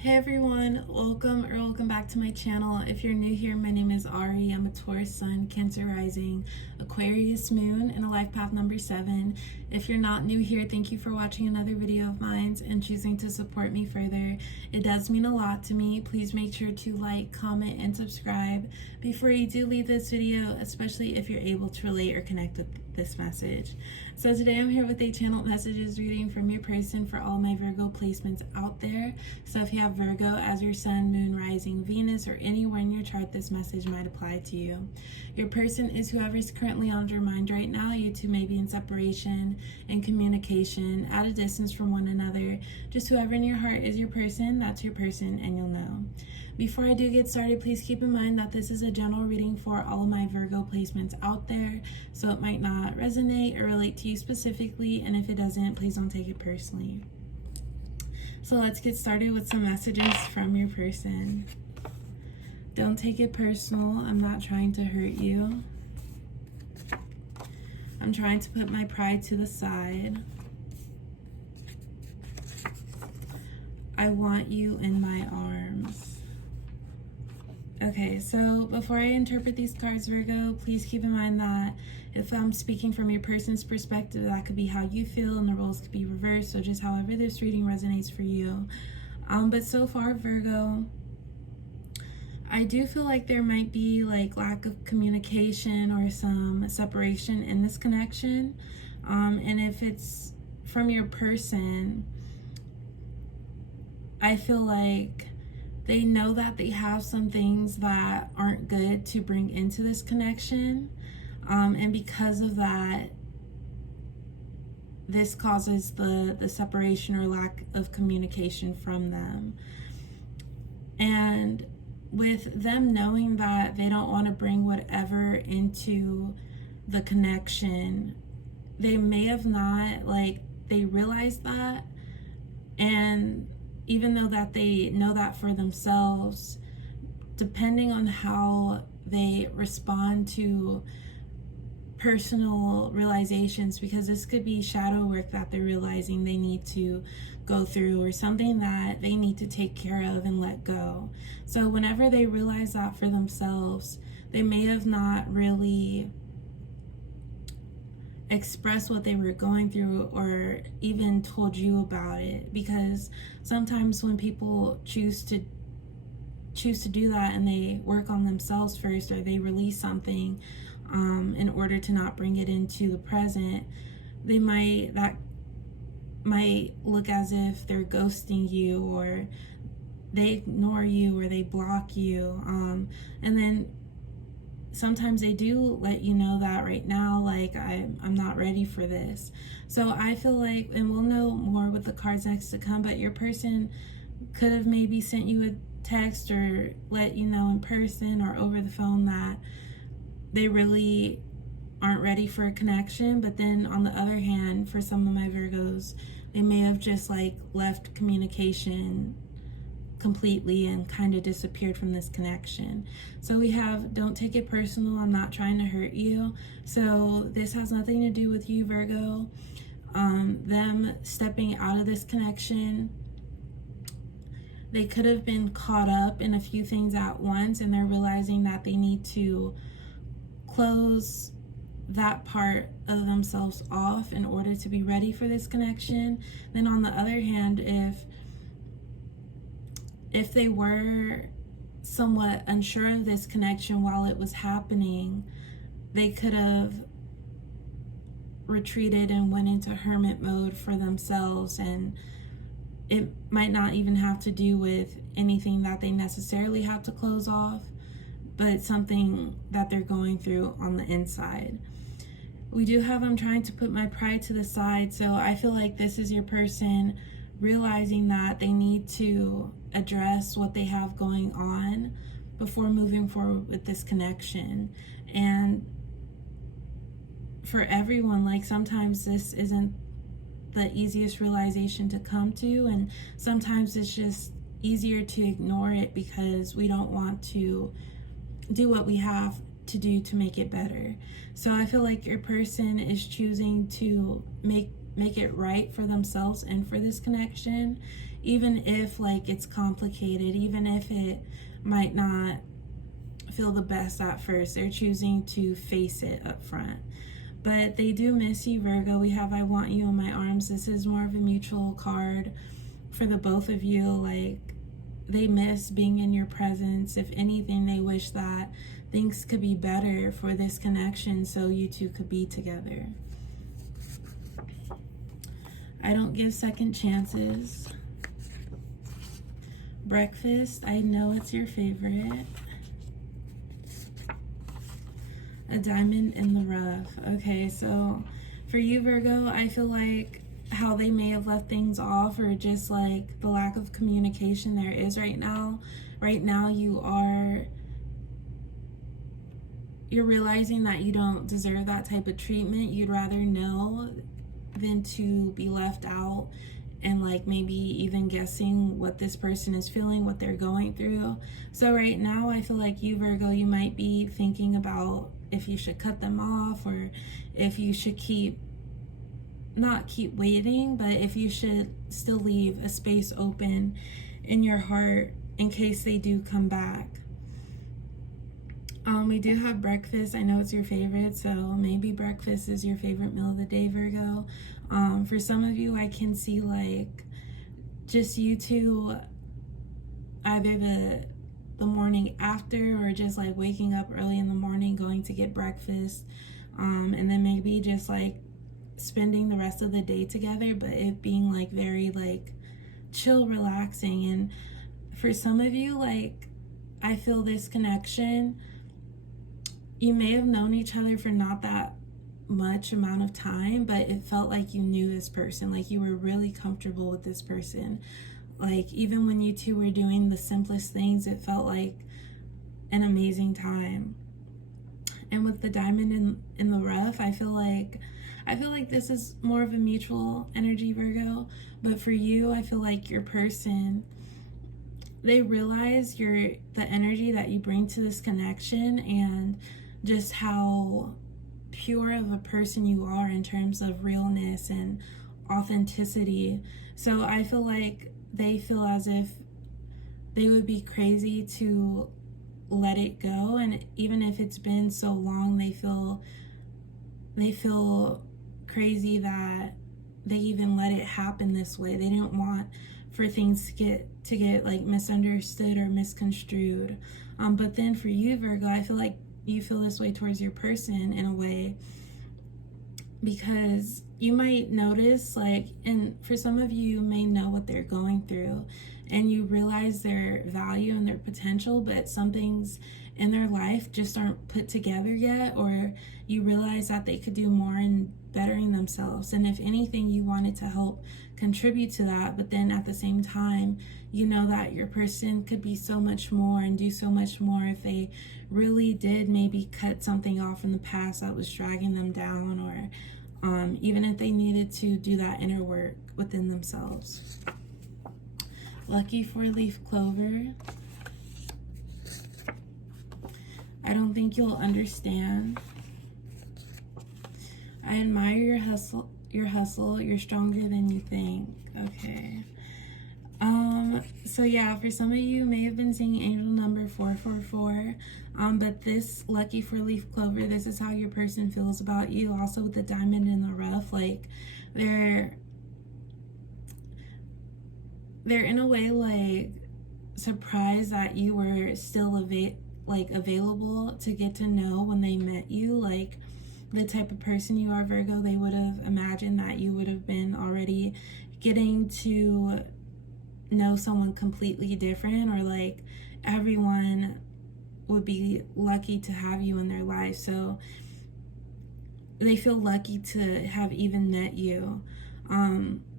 Hey everyone, welcome back to my channel. If you're new here, my name is Ari. I'm a Taurus Sun, Cancer Rising, Aquarius Moon, and a life path number 7. If you're not new here, thank you for watching another video of mine and choosing to support me further. It does mean a lot to me. Please make sure to like, comment, and subscribe before you do leave this video, especially if you're able to relate or connect with this message. So today I'm here with a channel messages reading from your person for all my Virgo placements out there. So if you have Virgo as your sun, moon, rising, Venus, or anywhere in your chart, this message might apply to you. Your person is whoever's currently on your mind right now. You two may be in separation, in communication, at a distance from one another. Just whoever in your heart is your person, that's your person, and you'll know. Before I do get started, please keep in mind that this is a general reading for all of my Virgo placements out there, so it might not resonate or relate to you specifically, and if it doesn't, please don't take it personally. So let's get started with some messages from your person. Don't take it personal. I'm not trying to hurt you. I'm trying to put my pride to the side. I want you in my arms. Okay, so before I interpret these cards, Virgo, please keep in mind that if I'm speaking from your person's perspective, that could be how you feel and the roles could be reversed, so just however this reading resonates for you. But so far, Virgo, I do feel like there might be like lack of communication or some separation in this connection. And if it's from your person, I feel like they know that they have some things that aren't good to bring into this connection. And because of that, this causes the separation or lack of communication from them. And with them knowing that they don't want to bring whatever into the connection, they may have not, they realize that. And even though that they know that for themselves, depending on how they respond to personal realizations, because this could be shadow work that they're realizing they need to go through or something that they need to take care of and let go. So whenever they realize that for themselves, they may have not really express what they were going through or even told you about it, because sometimes when people choose to do that and they work on themselves first, or they release something in order to not bring it into the present, that might look as if they're ghosting you, or they ignore you, or they block you, and then sometimes they do let you know that right now, like, I'm not ready for this. So I feel like, and we'll know more with the cards next to come, but your person could have maybe sent you a text or let you know in person or over the phone that they really aren't ready for a connection. But then on the other hand, for some of my Virgos, they may have just left communication completely and kind of disappeared from this connection. So we have, don't take it personal, I'm not trying to hurt you. So this has nothing to do with you, Virgo. Them stepping out of this connection, they could have been caught up in a few things at once, and they're realizing that they need to close that part of themselves off in order to be ready for this connection. Then on the other hand, if they were somewhat unsure of this connection while it was happening, they could have retreated and went into hermit mode for themselves, and it might not even have to do with anything that they necessarily have to close off, but something that they're going through on the inside. We do have, I'm trying to put my pride to the side. So I feel like this is your person realizing that they need to address what they have going on before moving forward with this connection. And for everyone, like, sometimes this isn't the easiest realization to come to, and sometimes it's just easier to ignore it because we don't want to do what we have to do to make it better. So I feel like your person is choosing to make it right for themselves and for this connection, even if like it's complicated, even if it might not feel the best at first, they're choosing to face it up front. But they do miss you, Virgo. We have I want you in my arms. This is more of a mutual card for the both of you. Like, they miss being in your presence. If anything, they wish that things could be better for this connection so you two could be together. I don't give second chances. Breakfast, I know it's your favorite. A diamond in the rough. Okay, so for you, Virgo, I feel like how they may have left things off, or just like the lack of communication there is right now. Right now, you're realizing that you don't deserve that type of treatment. You'd rather know than to be left out and like maybe even guessing what this person is feeling, what they're going through. So right now, I feel like you, Virgo, you might be thinking about if you should cut them off, or if you should not keep waiting, but if you should still leave a space open in your heart in case they do come back. We do have breakfast. I know it's your favorite, so maybe breakfast is your favorite meal of the day, Virgo. For some of you, I can see like just you two either the morning after, or just like waking up early in the morning, going to get breakfast, and then maybe just like spending the rest of the day together, but it being like very like chill, relaxing. And for some of you, like, I feel this connection, you may have known each other for not that much amount of time, but it felt like you knew this person, like you were really comfortable with this person. Like, even when you two were doing the simplest things, it felt like an amazing time. And with the diamond in the rough, I feel like this is more of a mutual energy, Virgo. But for you, I feel like your person, they realize the energy that you bring to this connection, and just how pure of a person you are in terms of realness and authenticity. So I feel like they feel as if they would be crazy to let it go, and even if it's been so long, they feel crazy that they even let it happen this way. They didn't want for things to get like misunderstood or misconstrued. But then for you, Virgo, I feel like you feel this way towards your person in a way, because you might notice, like, and for some of you, you may know what they're going through, and you realize their value and their potential, but some things in their life just aren't put together yet, or you realize that they could do more in bettering themselves. And if anything, you wanted to help contribute to that, but then at the same time, you know that your person could be so much more and do so much more if they really did maybe cut something off in the past that was dragging them down, or even if they needed to do that inner work within themselves. Lucky 4-leaf clover. I don't think you'll understand. I admire your hustle. You're stronger than you think. Okay. So yeah, for some of you may have been seeing angel number 444. But this lucky 4-leaf clover, this is how your person feels about you. Also with the diamond in the rough, like they're in a way like surprised that you were still available to get to know when they met you. Like, the type of person you are, Virgo, they would have imagined that you would have been already getting to know someone completely different, or like everyone would be lucky to have you in their life. So they feel lucky to have even met you.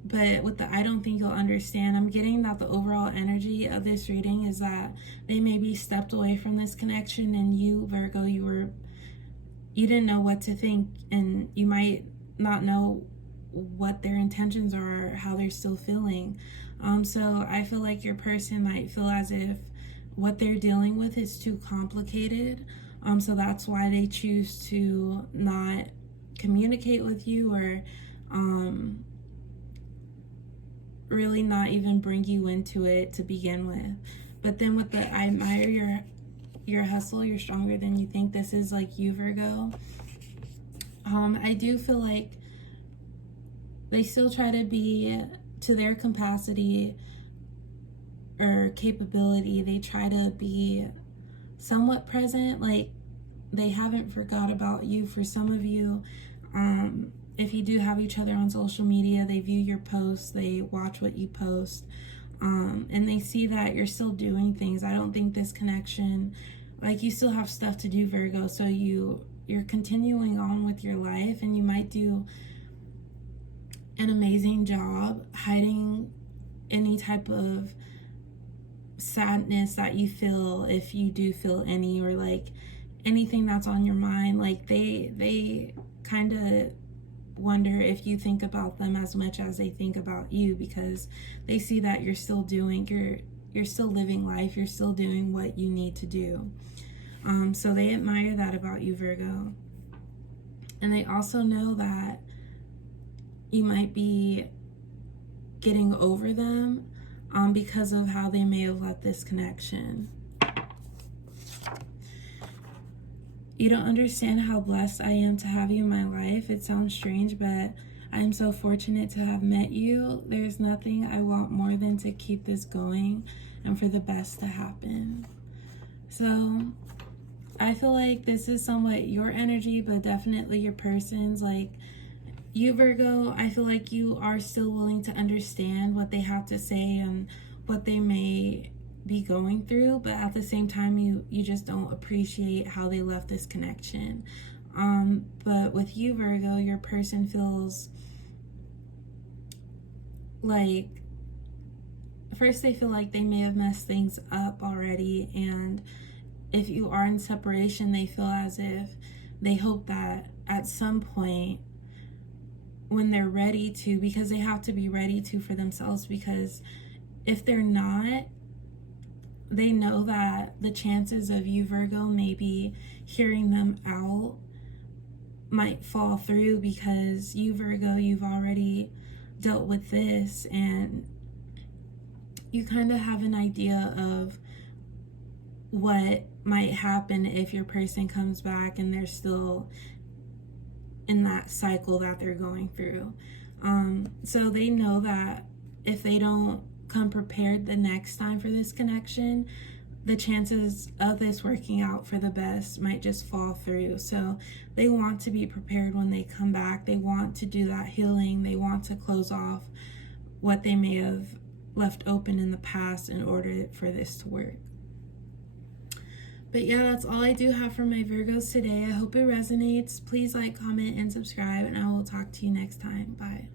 But with the I don't think you'll understand, I'm getting that the overall energy of this reading is that they maybe stepped away from this connection, and you, Virgo, you didn't know what to think, and you might not know what their intentions are or how they're still feeling. So I feel like your person might feel as if what they're dealing with is too complicated. So that's why they choose to not communicate with you, or really not even bring you into it to begin with. But then with the I admire your hustle, you're stronger than you think. This is like you, Virgo. I do feel like they still try to be, to their capacity or capability, they try to be somewhat present. Like, they haven't forgot about you. For some of you, if you do have each other on social media, they view your posts, they watch what you post, and they see that you're still doing things. I don't think this connection, like, you still have stuff to do, Virgo, so you're continuing on with your life, and you might do an amazing job hiding any type of sadness that you feel, if you do feel any, or like anything that's on your mind. Like, they kind of wonder if you think about them as much as they think about you, because they see that you're still doing, you're still living life, you're still doing what you need to do. So they admire that about you, Virgo. And they also know that you might be getting over them because of how they may have let this connection. You don't understand how blessed I am to have you in my life. It sounds strange, but I am so fortunate to have met you. There's nothing I want more than to keep this going and for the best to happen. So I feel like this is somewhat your energy, but definitely your person's. Like, you, Virgo, I feel like you are still willing to understand what they have to say and what they may be going through, but at the same time, you just don't appreciate how they left this connection. But with you, Virgo, your person feels like, first they feel like they may have messed things up already, and if you are in separation, they feel as if they hope that at some point, when they're ready to, because they have to be ready to for themselves, because if they're not, they know that the chances of you, Virgo, maybe hearing them out might fall through, because you, Virgo, you've already dealt with this, and you kind of have an idea of what might happen if your person comes back and they're still in that cycle that they're going through. So they know that if they don't come prepared the next time for this connection, the chances of this working out for the best might just fall through. So they want to be prepared when they come back. They want to do that healing. They want to close off what they may have left open in the past in order for this to work. But yeah, that's all I do have for my Virgos today. I hope it resonates. Please like, comment, and subscribe, and I will talk to you next time. Bye.